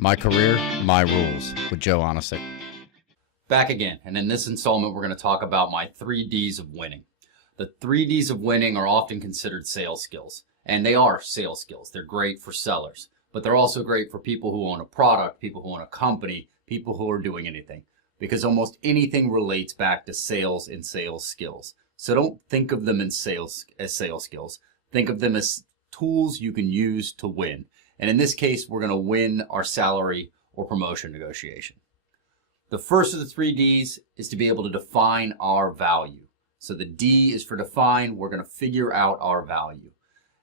My Career, My Rules with Joe Onisick. Back again, and in this installment we're going to talk about my 3 Ds of winning. The 3 Ds of winning are often considered sales skills, and they are sales skills. They're great for sellers, but they're also great for people who own a product, people who own a company, people who are doing anything, because almost anything relates back to sales and sales skills. So don't think of them as sales skills. Think of them as tools you can use to win. And in this case, we're going to win our salary or promotion negotiation. The first of the 3 Ds is to be able to define our value. So the D is for define. We're going to figure out our value.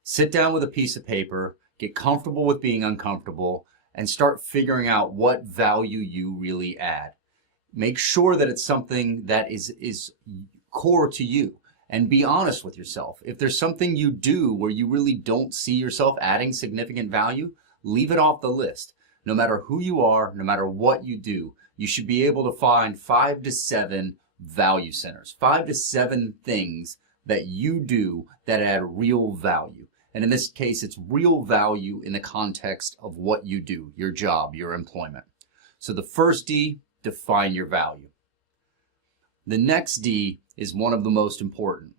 Sit down with a piece of paper, get comfortable with being uncomfortable, and start figuring out what value you really add. Make sure that it's something that is core to you, and be honest with yourself. If there's something you do where you really don't see yourself adding significant value, leave it off the list. No matter who you are, no matter what you do, you should be able to find 5 to 7 value centers, 5 to 7 things that you do that add real value. And in this case, it's real value in the context of what you do, your job, your employment. So the first D, define your value. The next D is one of the most important.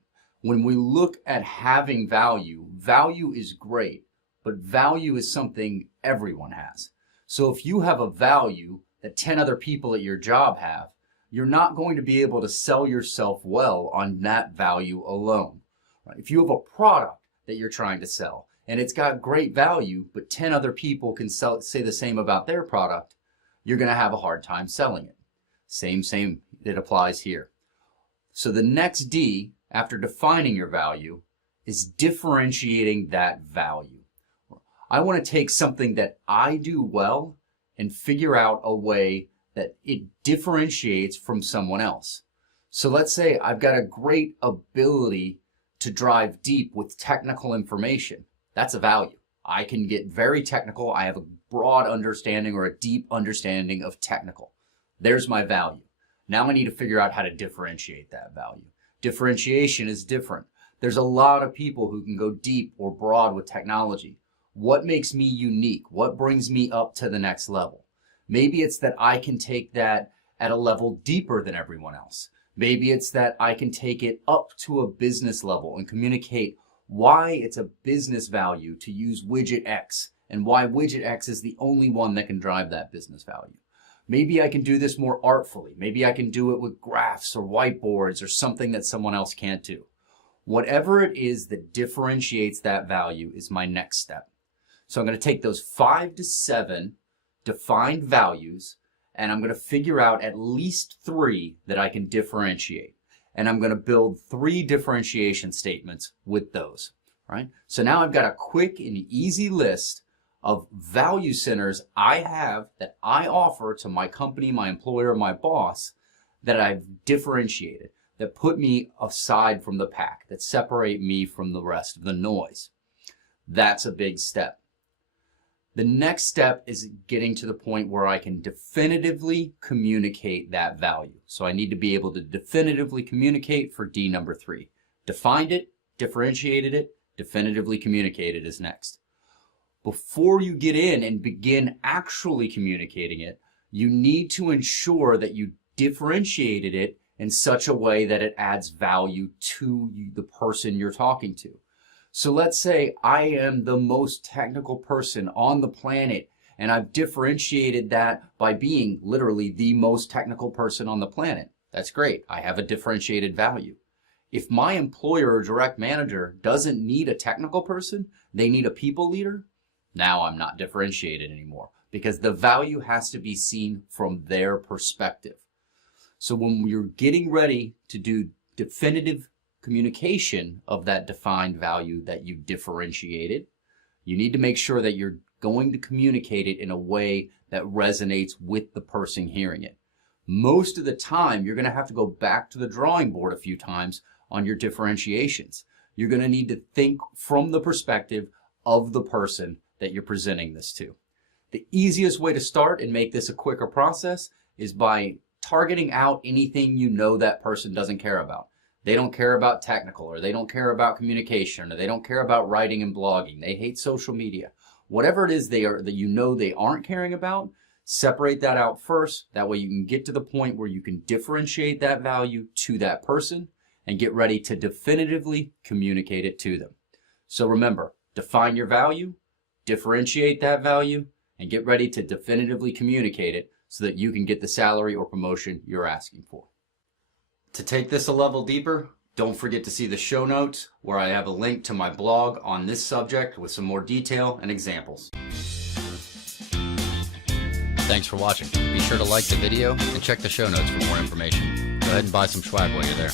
When we look at having value, value is great, but value is something everyone has. So if you have a value that 10 other people at your job have, you're not going to be able to sell yourself well on that value alone. Right? If you have a product that you're trying to sell and it's got great value, but 10 other people can say the same about their product, you're going to have a hard time selling it. Same, it applies here. So the next D, after defining your value, is differentiating that value. I want to take something that I do well and figure out a way that it differentiates from someone else. So let's say I've got a great ability to drive deep with technical information. That's a value. I can get very technical. I have a broad understanding or a deep understanding of technical. There's my value. Now I need to figure out how to differentiate that value. Differentiation is different. There's a lot of people who can go deep or broad with technology. What makes me unique? What brings me up to the next level? Maybe it's that I can take that at a level deeper than everyone else. Maybe it's that I can take it up to a business level and communicate why it's a business value to use widget X and why widget X is the only one that can drive that business value. Maybe I can do this more artfully. Maybe I can do it with graphs or whiteboards or something that someone else can't do. Whatever it is that differentiates that value is my next step. So I'm going to take those 5 to 7 defined values and I'm going to figure out at least 3 that I can differentiate. And I'm going to build 3 differentiation statements with those. Right? So now I've got a quick and easy list of value centers I have that I offer to my company, my employer, my boss, that I've differentiated, that put me aside from the pack, that separate me from the rest of the noise. That's a big step. The next step is getting to the point where I can definitively communicate that value. So I need to be able to definitively communicate for D number 3. Defined it, differentiated it, definitively communicated is next. Before you get in and begin actually communicating it, you need to ensure that you differentiated it in such a way that it adds value to the person you're talking to. So let's say I am the most technical person on the planet, and I've differentiated that by being literally the most technical person on the planet. That's great. I have a differentiated value. If my employer or direct manager doesn't need a technical person, they need a people leader, now I'm not differentiated anymore because the value has to be seen from their perspective. So when you're getting ready to do definitive communication of that defined value that you differentiated, you need to make sure that you're going to communicate it in a way that resonates with the person hearing it. Most of the time, you're going to have to go back to the drawing board a few times on your differentiations. You're going to need to think from the perspective of the person that you're presenting this to. The easiest way to start and make this a quicker process is by targeting out anything you know that person doesn't care about. They don't care about technical, or they don't care about communication, or they don't care about writing and blogging. They hate social media. Whatever it is that you know they aren't caring about, separate that out first. That way you can get to the point where you can differentiate that value to that person and get ready to definitively communicate it to them. So remember, define your value, differentiate that value, and get ready to definitively communicate it so that you can get the salary or promotion you're asking for. To take this a level deeper, don't forget to see the show notes where I have a link to my blog on this subject with some more detail and examples. Thanks for watching. Be sure to like the video and check the show notes for more information. Go ahead and buy some swag while you're there.